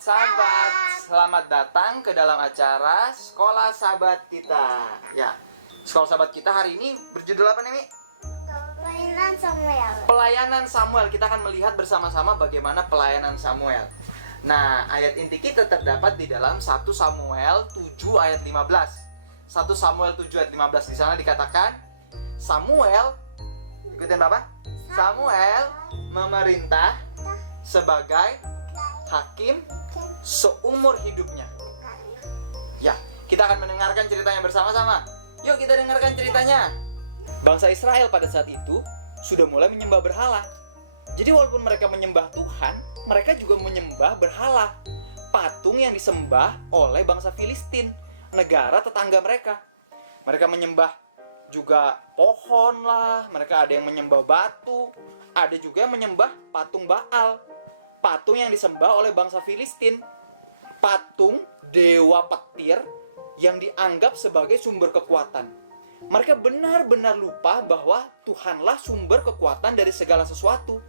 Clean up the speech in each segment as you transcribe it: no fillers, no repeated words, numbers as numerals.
sahabat, selamat datang ke dalam acara Sekolah Sahabat Kita. Ya, Sekolah Sahabat Kita hari ini berjudul apa nih, Mi? Pelayanan Samuel. Pelayanan Samuel. Kita akan melihat bersama-sama bagaimana pelayanan Samuel. Nah, ayat inti kita terdapat di dalam 1 Samuel 7 ayat 15. 1 Samuel 7 ayat 15. Di sana dikatakan, Samuel, ikutin Bapak. Samuel memerintah sebagai hakim seumur hidupnya. Ya, kita akan mendengarkan ceritanya bersama-sama. Yuk kita dengarkan ceritanya. Bangsa Israel pada saat itu sudah mulai menyembah berhala. Jadi walaupun mereka menyembah Tuhan, mereka juga menyembah berhala, patung yang disembah oleh bangsa Filistin, negara tetangga mereka. Mereka menyembah juga pohon lah, mereka ada yang menyembah batu, ada juga yang menyembah patung Baal, patung yang disembah oleh bangsa Filistin, patung dewa petir yang dianggap sebagai sumber kekuatan. Mereka benar-benar lupa bahwa Tuhanlah sumber kekuatan dari segala sesuatu.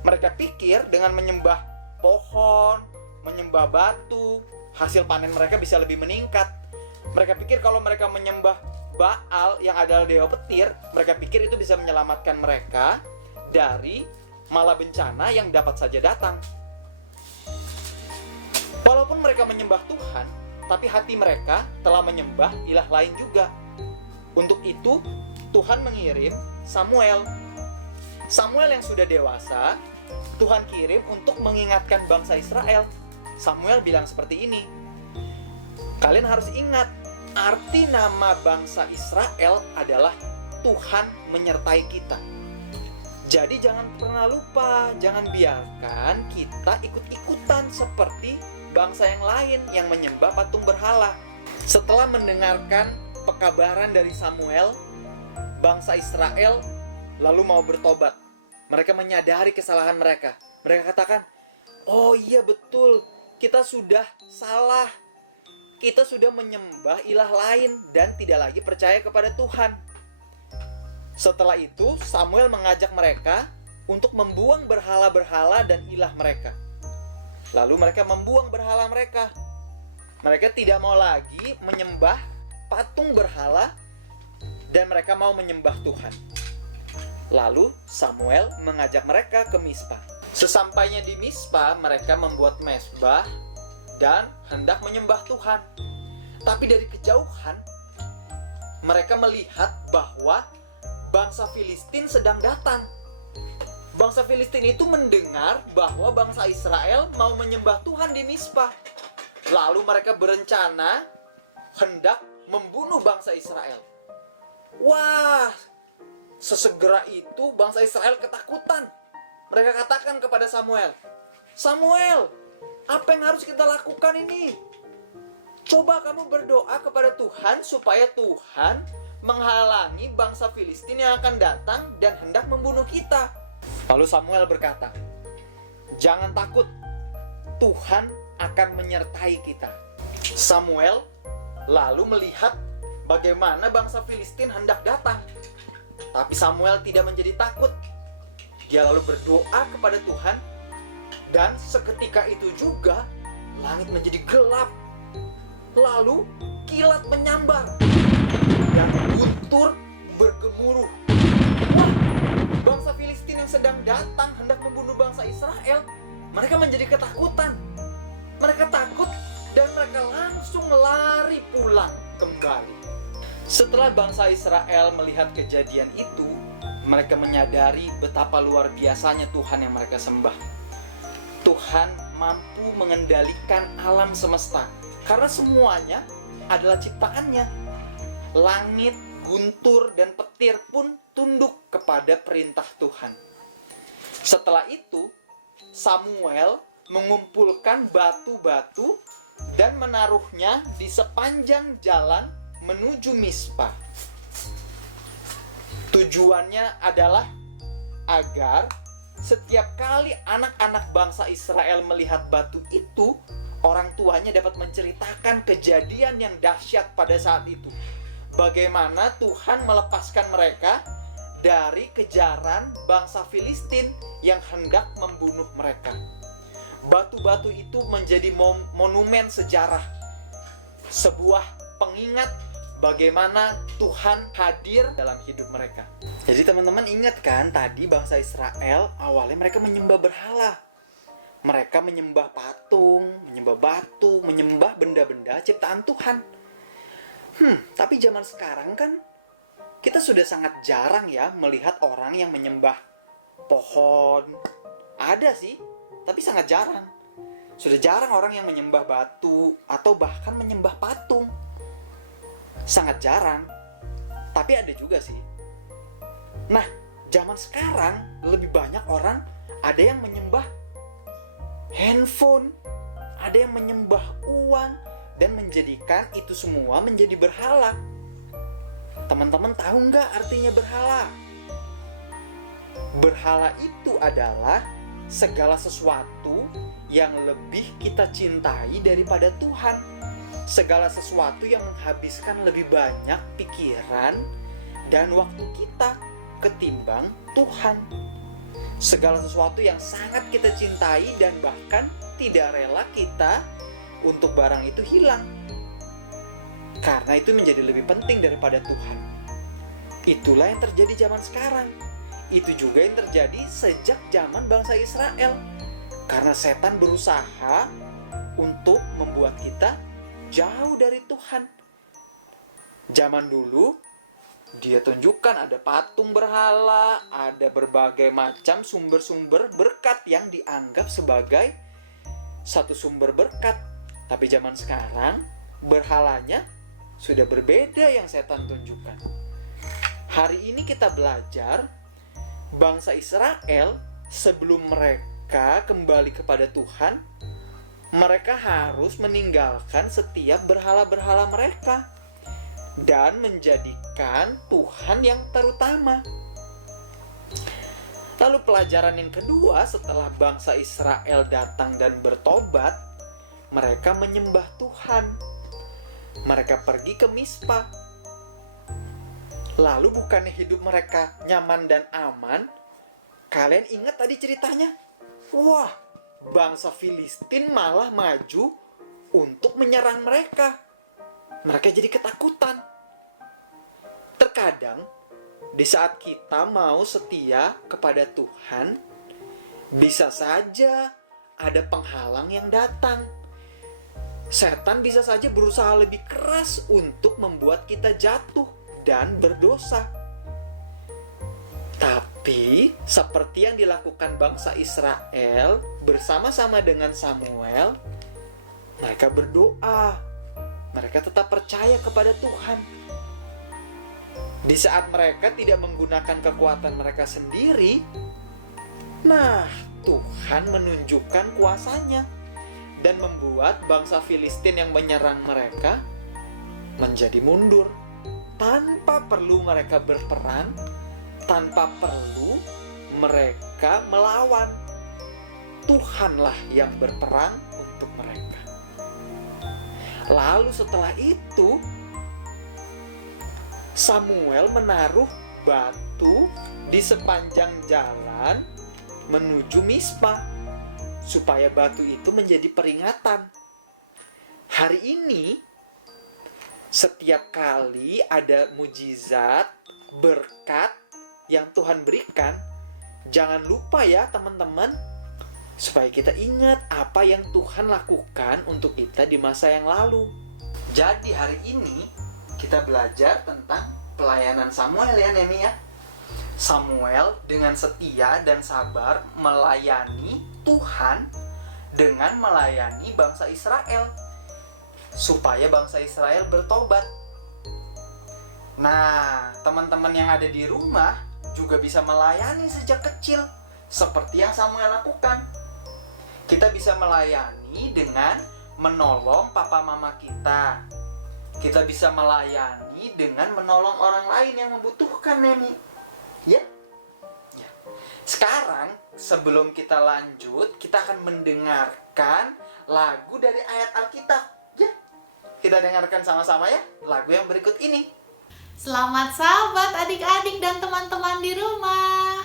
Mereka pikir dengan menyembah pohon, menyembah batu, hasil panen mereka bisa lebih meningkat. Mereka pikir kalau mereka menyembah Baal yang adalah dewa petir, mereka pikir itu bisa menyelamatkan mereka dari malah bencana yang dapat saja datang. Walaupun mereka menyembah Tuhan, tapi hati mereka telah menyembah ilah lain juga. Untuk itu, Tuhan mengirim Samuel. Samuel yang sudah dewasa, Tuhan kirim untuk mengingatkan bangsa Israel. Samuel bilang seperti ini, kalian harus ingat, arti nama bangsa Israel adalah Tuhan menyertai kita. Jadi jangan pernah lupa, jangan biarkan kita ikut-ikutan seperti bangsa yang lain yang menyembah patung berhala. Setelah mendengarkan pekabaran dari Samuel, bangsa Israel lalu mau bertobat. Mereka menyadari kesalahan mereka. Mereka katakan, oh iya betul, kita sudah salah. Kita sudah menyembah ilah lain dan tidak lagi percaya kepada Tuhan. Setelah itu, Samuel mengajak mereka untuk membuang berhala-berhala dan ilah mereka. Lalu mereka membuang berhala mereka. Mereka tidak mau lagi menyembah patung berhala dan mereka mau menyembah Tuhan. Lalu Samuel mengajak mereka ke Mispa. Sesampainya di Mispa, mereka membuat mezbah dan hendak menyembah Tuhan. Tapi dari kejauhan, mereka melihat bahwa bangsa Filistin sedang datang. Bangsa Filistin itu mendengar bahwa bangsa Israel mau menyembah Tuhan di Mispa. Lalu mereka berencana hendak membunuh bangsa Israel. Wah, sesegera itu bangsa Israel ketakutan. Mereka katakan kepada Samuel, Samuel, apa yang harus kita lakukan ini? Coba kamu berdoa kepada Tuhan supaya Tuhan menghalangi bangsa Filistin yang akan datang dan hendak membunuh kita. Lalu Samuel berkata, jangan takut, Tuhan akan menyertai kita. Samuel lalu melihat bagaimana bangsa Filistin hendak datang. Tapi Samuel tidak menjadi takut. Dia lalu berdoa kepada Tuhan, dan seketika itu juga langit menjadi gelap. Lalu kilat menyambar dan guntur bergemuruh. Wah, bangsa Filistin yang sedang datang hendak membunuh bangsa Israel, mereka menjadi ketakutan. Mereka takut dan mereka langsung lari pulang kembali. Setelah bangsa Israel melihat kejadian itu, mereka menyadari betapa luar biasanya Tuhan yang mereka sembah. Tuhan mampu mengendalikan alam semesta karena semuanya adalah ciptaannya. Langit, guntur, dan petir pun tunduk kepada perintah Tuhan. Setelah itu, Samuel mengumpulkan batu-batu dan menaruhnya di sepanjang jalan menuju Mispa. Tujuannya adalah agar setiap kali anak-anak bangsa Israel melihat batu itu, orang tuanya dapat menceritakan kejadian yang dahsyat pada saat itu. Bagaimana Tuhan melepaskan mereka dari kejaran bangsa Filistin yang hendak membunuh mereka. Batu-batu itu menjadi monumen sejarah, sebuah pengingat bagaimana Tuhan hadir dalam hidup mereka. Jadi teman-teman ingat kan tadi bangsa Israel awalnya mereka menyembah berhala. Mereka menyembah patung, menyembah batu, menyembah benda-benda ciptaan Tuhan. Tapi zaman sekarang kan kita sudah sangat jarang ya melihat orang yang menyembah pohon. Ada sih, tapi sangat jarang. Sudah jarang orang yang menyembah batu atau bahkan menyembah patung. Sangat jarang. Tapi ada juga sih. Nah, zaman sekarang lebih banyak orang ada yang menyembah handphone, ada yang menyembah uang dan menjadikan itu semua menjadi berhala. Teman-teman tahu nggak artinya berhala? Berhala itu adalah segala sesuatu yang lebih kita cintai daripada Tuhan. Segala sesuatu yang menghabiskan lebih banyak pikiran dan waktu kita ketimbang Tuhan. Segala sesuatu yang sangat kita cintai dan bahkan tidak rela kita untuk barang itu hilang. Karena itu menjadi lebih penting daripada Tuhan. Itulah yang terjadi zaman sekarang. Itu juga yang terjadi sejak zaman bangsa Israel. Karena setan berusaha untuk membuat kita jauh dari Tuhan. Zaman dulu dia tunjukkan ada patung berhala, ada berbagai macam sumber-sumber berkat yang dianggap sebagai satu sumber berkat. Tapi zaman sekarang berhalanya sudah berbeda yang setan tunjukkan. Hari ini kita belajar bangsa Israel sebelum mereka kembali kepada Tuhan, mereka harus meninggalkan setiap berhala-berhala mereka dan menjadikan Tuhan yang terutama. Lalu pelajaran yang kedua, setelah bangsa Israel datang dan bertobat, mereka menyembah Tuhan. Mereka pergi ke Mispa. Lalu bukannya hidup mereka nyaman dan aman? Kalian ingat tadi ceritanya? Wah, bangsa Filistin malah maju untuk menyerang mereka. Mereka jadi ketakutan. Terkadang, di saat kita mau setia kepada Tuhan, bisa saja ada penghalang yang datang. Setan bisa saja berusaha lebih keras untuk membuat kita jatuh dan berdosa. Tapi, seperti yang dilakukan bangsa Israel bersama-sama dengan Samuel, mereka berdoa. Mereka tetap percaya kepada Tuhan. Di saat mereka tidak menggunakan kekuatan mereka sendiri, nah, Tuhan menunjukkan kuasanya dan membuat bangsa Filistin yang menyerang mereka menjadi mundur. Tanpa perlu mereka berperang, tanpa perlu mereka melawan. Tuhanlah yang berperang untuk mereka. Lalu setelah itu, Samuel menaruh batu di sepanjang jalan menuju Mispa, supaya batu itu menjadi peringatan. Hari ini, setiap kali ada mujizat, berkat yang Tuhan berikan, jangan lupa ya teman-teman, supaya kita ingat apa yang Tuhan lakukan untuk kita di masa yang lalu. Jadi hari ini kita belajar tentang pelayanan Samuel ya Nemi ya. Samuel dengan setia dan sabar melayani Tuhan dengan melayani bangsa Israel, supaya bangsa Israel bertobat. Nah, teman-teman yang ada di rumah juga bisa melayani sejak kecil, seperti yang Samuel lakukan. Kita bisa melayani dengan menolong papa mama kita. Kita bisa melayani dengan menolong orang lain yang membutuhkan, Neni. Ya? Ya. Sekarang, sebelum kita lanjut, kita akan mendengarkan lagu dari ayat Alkitab. Ya? Kita dengarkan sama-sama ya, lagu yang berikut ini. Selamat sahabat, adik-adik dan teman-teman di rumah.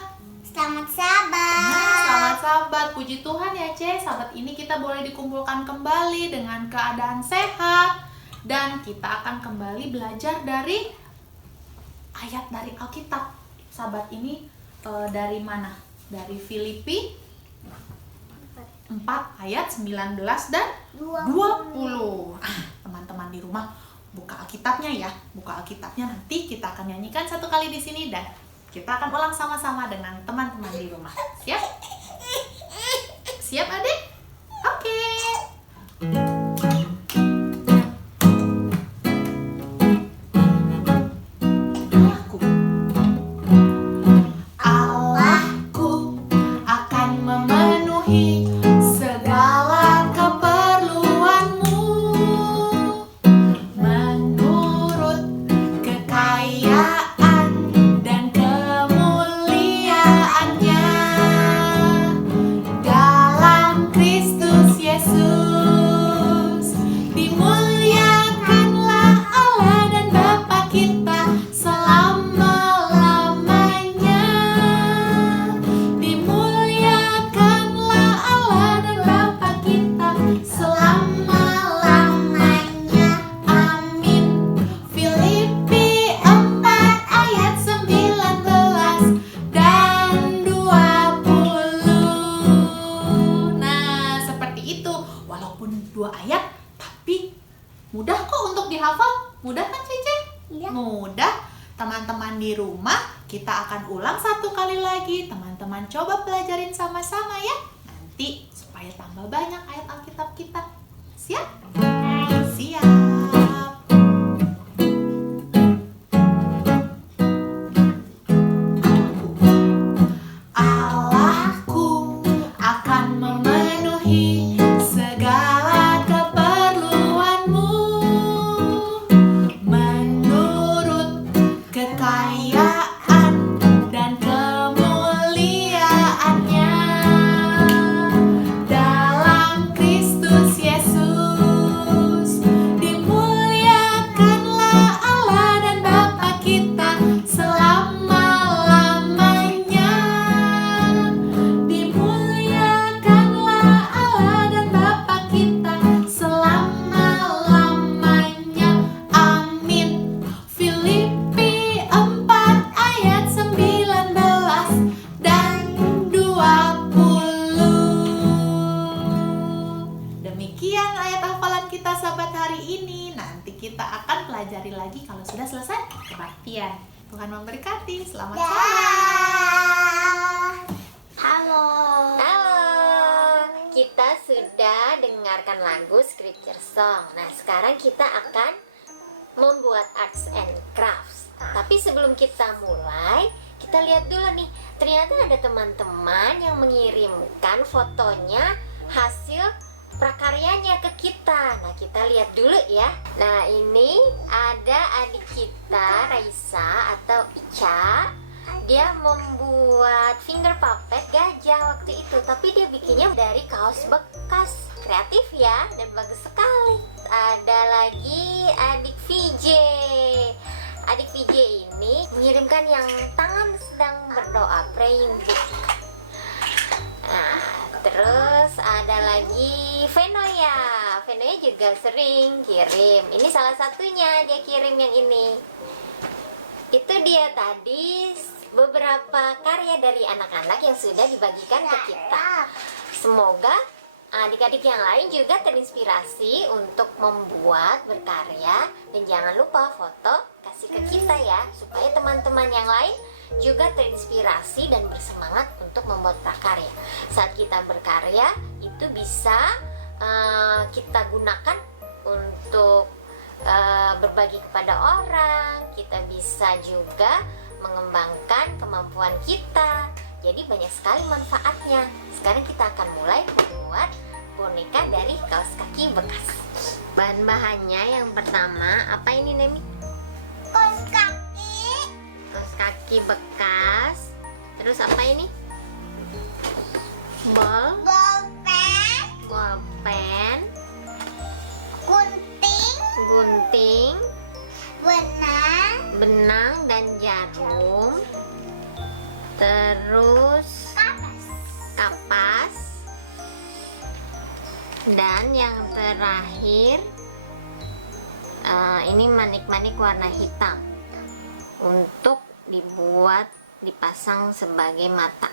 Selamat Nah, sahabat. selamat sahabat, puji Tuhan ya Ce. Sahabat ini kita boleh dikumpulkan kembali dengan keadaan sehat. Dan kita akan kembali belajar dari ayat dari Alkitab. Sahabat ini dari mana? Dari Filipi 4 ayat 19 dan 20. Teman-teman di rumah buka Alkitabnya ya. Buka Alkitabnya, nanti kita akan nyanyikan satu kali di sini dan kita akan ulang sama-sama dengan teman-teman di rumah. Siap? Siap adik? Oke. Allahku akan memenuhi segala keperluanmu menurut kekayaan dan kemuliaannya dalam Kristus Yesus. Dimuliakanlah Allah dan Bapa kita selama-lamanya. Dimuliakanlah Allah dan Bapa kita selama-lamanya. Amin. Filipi 4 ayat 19 dan 20. Nah, seperti itu. Walaupun 2 ayat, tapi mudah kok untuk dihafal. Mudah kan, Cece? Iya. Mudah. Teman-teman di rumah, kita akan ulang satu kali lagi. Teman-teman coba pelajarin sama-sama ya. Nanti supaya tambah banyak ayat Alkitab kita. Siap? Siap. Allahku akan memenuhi segala keperluanmu menurut kekayaan dan kemuliaannya dalam Kristus Yesus. Dimuliakanlah Allah dan Bapa kita selama-lamanya. Dimuliakanlah Allah dan Bapa kita selama-lamanya. Amin. Filipi 4 ayat 19 dan 20. Demikian ayat hafalan kita sahabat hari ini. Nanti kita akan pelajari lagi kalau sudah selesai kebaktian. Tuhan memberkati. Selamat Dah. salam. Halo. Halo, kita sudah dengarkan lagu Scripture Song. Nah, sekarang kita akan membuat arts and crafts. Tapi sebelum kita mulai, kita lihat dulu nih. Ternyata ada teman-teman yang mengirimkan fotonya hasil prakaryanya ke kita. Nah, kita lihat dulu ya. Nah, ini ada adik kita, Raisa atau Ica. Dia membuat finger puppet gajah waktu itu, tapi dia bikinnya dari kaos bekas. Kreatif ya, dan bagus sekali. Ada lagi adik VJ. Adik VJ ini mengirimkan yang tangan sedang berdoa, praying book. Nah, terus ada lagi Venoya. Venoya juga sering kirim. Ini salah satunya dia kirim yang ini. Itu dia tadi beberapa karya dari anak-anak yang sudah dibagikan ke kita. Semoga adik-adik yang lain juga terinspirasi untuk membuat, berkarya. Dan jangan lupa foto, kasih ke kita ya, supaya teman-teman yang lain juga terinspirasi dan bersemangat untuk membuat prakarya. Saat kita berkarya, itu bisa kita gunakan untuk berbagi kepada orang. Kita bisa juga mengembangkan kemampuan kita. Jadi banyak sekali manfaatnya. Sekarang kita akan mulai membuat boneka dari kaos kaki bekas. Bahan-bahannya yang pertama, apa ini Nemi? Kaos kaki. Kaos kaki bekas. Terus apa ini? Bolpen. Bolpen, Gunting. gunting, Benang. benang dan jarum, terus kapas, dan yang terakhir ini manik-manik warna hitam untuk dibuat dipasang sebagai mata.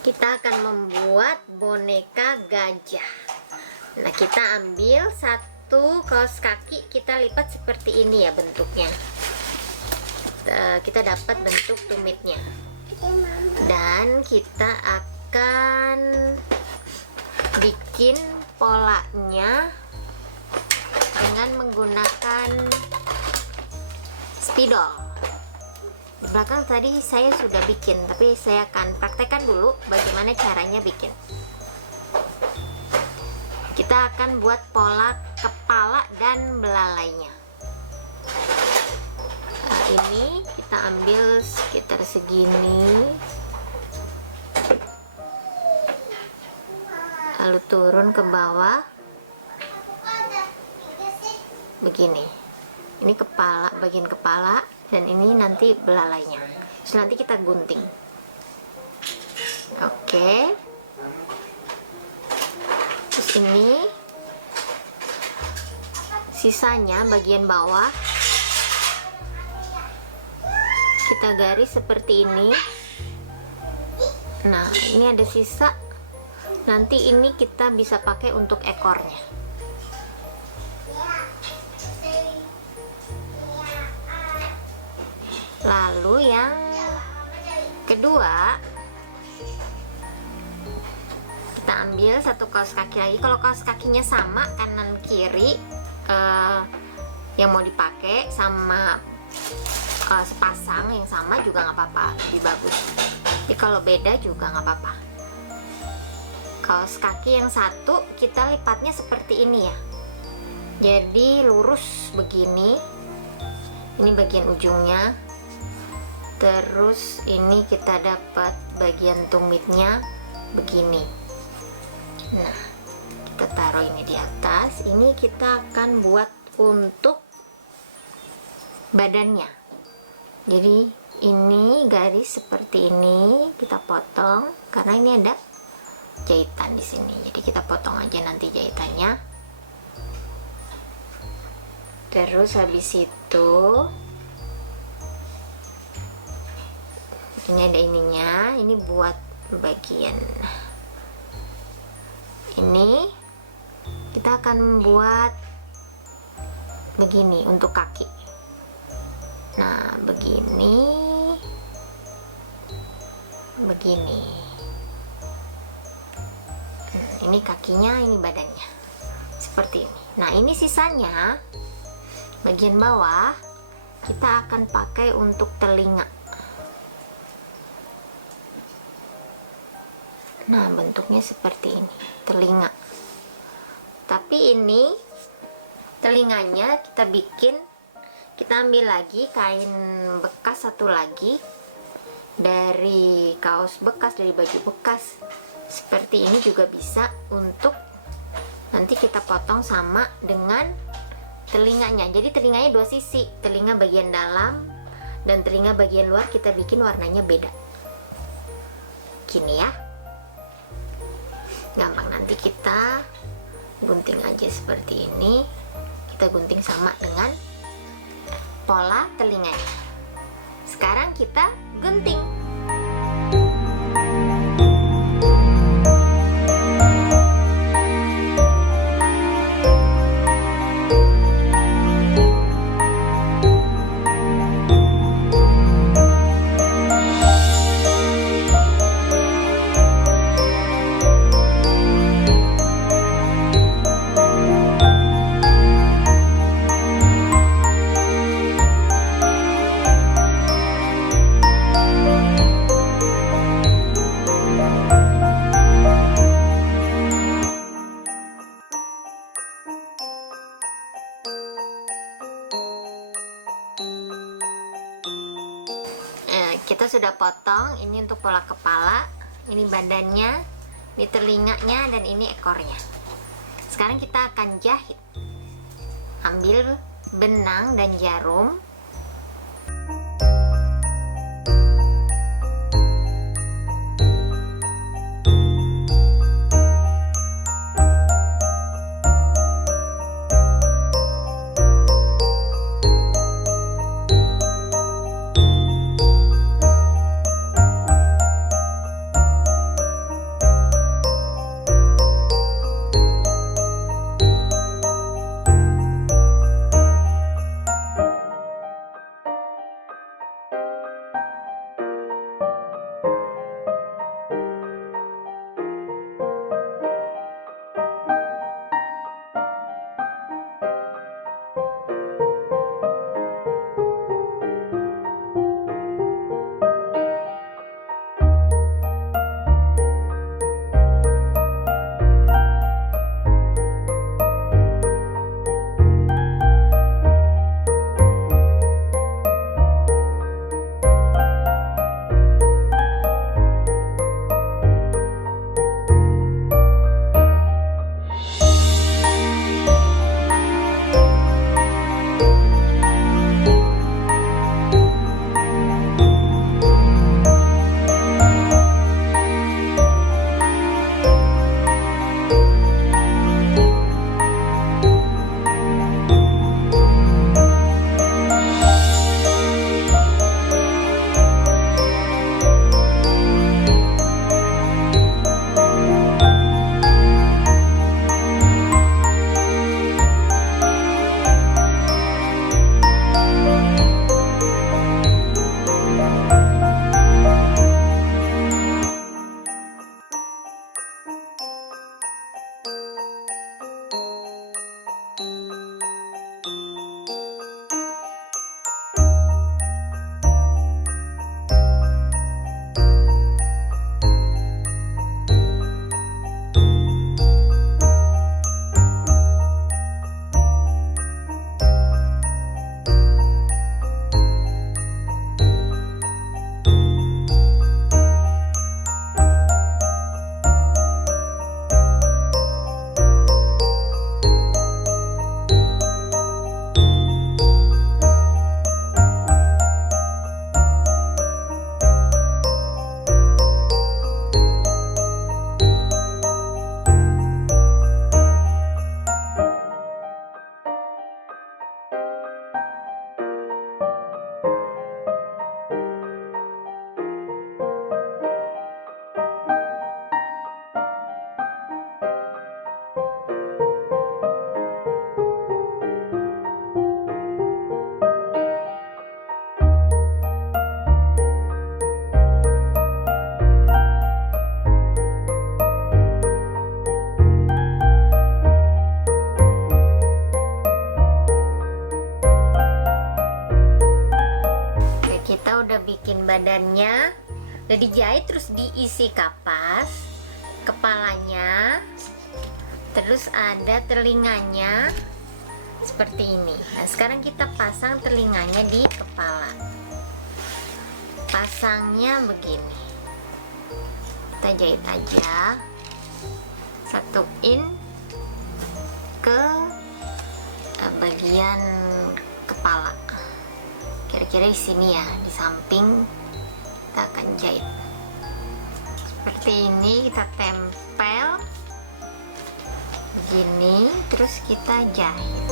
Kita akan membuat boneka gajah. Nah, kita ambil satu kaos kaki, kita lipat seperti ini ya bentuknya. Kita dapat bentuk tumitnya, dan kita akan bikin polanya dengan menggunakan spidol. Di belakang tadi saya sudah bikin, tapi saya akan praktekkan dulu bagaimana caranya bikin. Kita akan buat pola kepala dan belalainya. Nah, ini kita ambil sekitar segini, lalu turun ke bawah begini. Ini kepala, bagian kepala, dan ini nanti belalainya. Terus nanti kita gunting. Oke. Terus ini sisanya bagian bawah kita garis seperti ini. Nah, ini ada sisa. Nanti ini kita bisa pakai untuk ekornya. Lalu yang kedua, kita ambil satu kaos kaki lagi. Kalau kaos kakinya sama kanan kiri, yang mau dipakai sama sepasang yang sama juga nggak apa-apa, lebih bagus. Tapi kalau beda juga nggak apa-apa. Kaos kaki yang satu kita lipatnya seperti ini ya, jadi lurus begini. Ini bagian ujungnya. Terus ini kita dapat bagian tumitnya begini. Nah, kita taruh ini di atas. Ini kita akan buat untuk badannya. Jadi ini garis seperti ini kita potong karena ini ada jahitan di sini. Jadi kita potong aja nanti jahitannya. Terus habis itu ini ada ininya, ini buat bagian ini. Kita akan buat begini untuk kaki. Nah, begini, begini. Ini kakinya, ini badannya, seperti ini. Nah, ini sisanya bagian bawah kita akan pakai untuk telinga. Nah, bentuknya seperti ini, telinga. Tapi ini telinganya kita bikin, kita ambil lagi kain bekas satu lagi dari kaos bekas, dari baju bekas. Seperti ini juga bisa untuk nanti kita potong sama dengan telinganya. Jadi telinganya dua sisi, telinga bagian dalam dan telinga bagian luar kita bikin warnanya beda. Gini ya. Gampang, nanti kita gunting aja seperti ini. Kita gunting sama dengan pola telinganya. Sekarang kita gunting. Kita sudah potong, ini untuk pola kepala, ini badannya, ini telinganya, dan ini ekornya. Sekarang kita akan jahit. Ambil benang dan jarum. kita udah bikin badannya, udah dijahit, terus diisi kapas, kepalanya, terus ada telinganya seperti ini. Nah, sekarang kita pasang telinganya di kepala. Pasangnya begini, kita jahit aja, satuin ke bagian kepala, kira-kira di sini ya, di samping. Kita akan jahit seperti ini, kita tempel begini, terus kita jahit.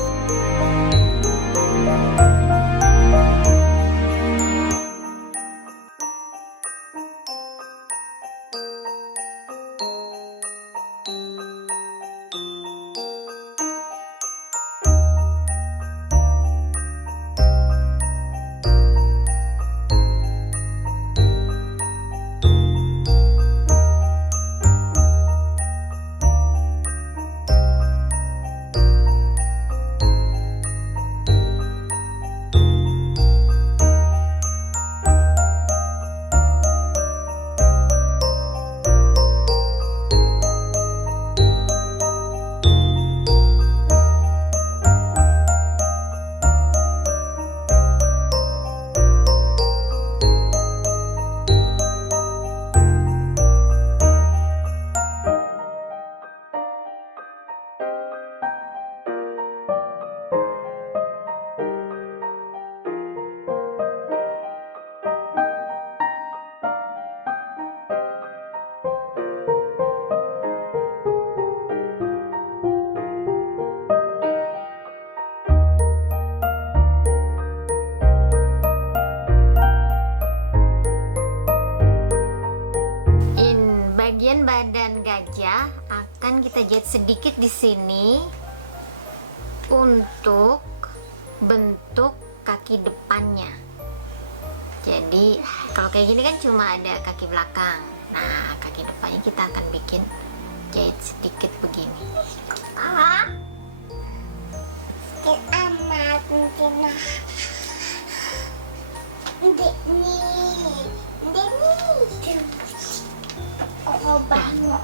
Bagian badan gajah akan kita jahit sedikit di sini untuk bentuk kaki depannya. Jadi kalau kayak gini kan cuma ada kaki belakang. Nah, kaki depannya kita akan bikin jahit sedikit begini. Ah, sakit amat mungkin. Ini. Oh banget.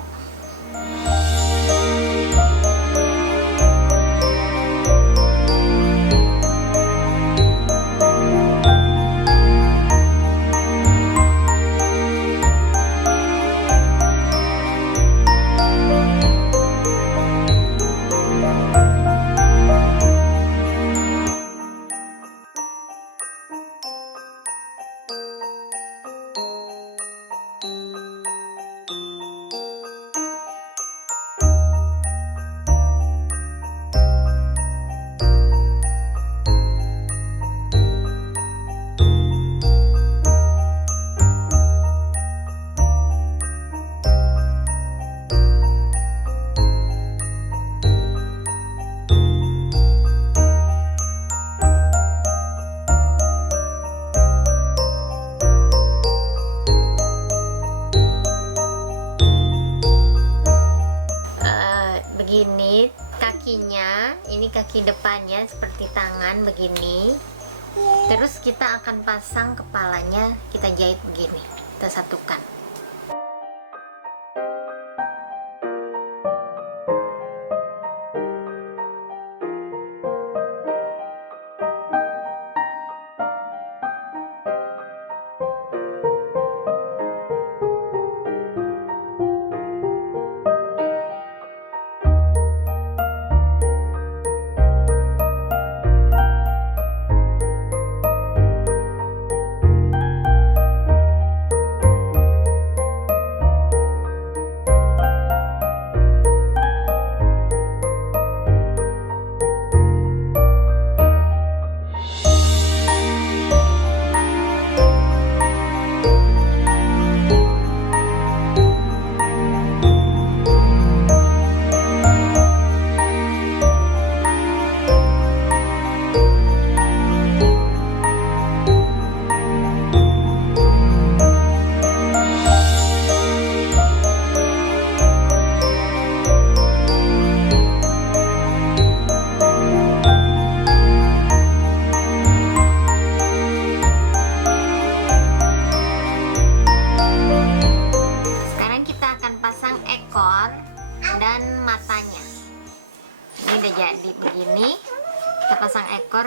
Begini kakinya, ini kaki depannya seperti tangan begini. Terus kita akan pasang kepalanya, kita jahit begini, kita satukan.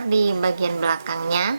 ekor di bagian belakangnya.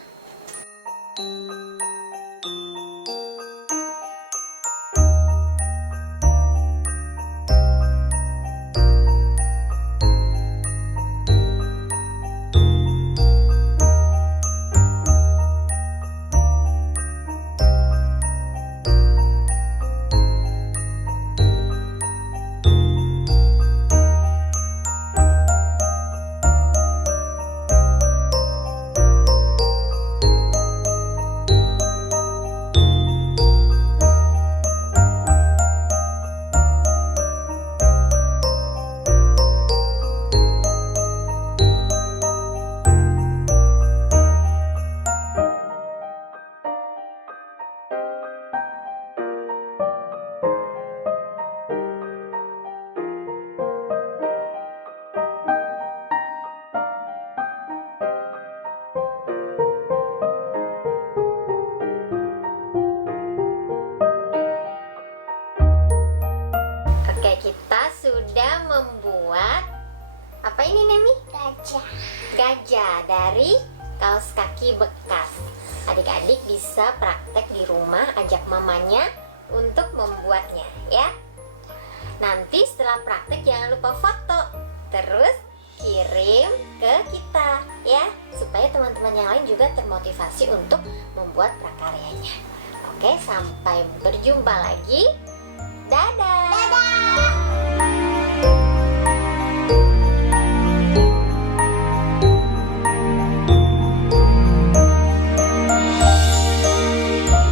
Oke, kita sudah membuat apa ini, Nemi? Gajah. Gajah dari kaos kaki bekas. Adik-adik bisa praktek di rumah, ajak mamanya untuk membuatnya ya. Nanti setelah praktek jangan lupa foto, terus kirim ke kita ya, supaya teman-teman yang lain juga termotivasi untuk membuat prakaryanya. Oke, sampai berjumpa lagi. Dadah. Dadah.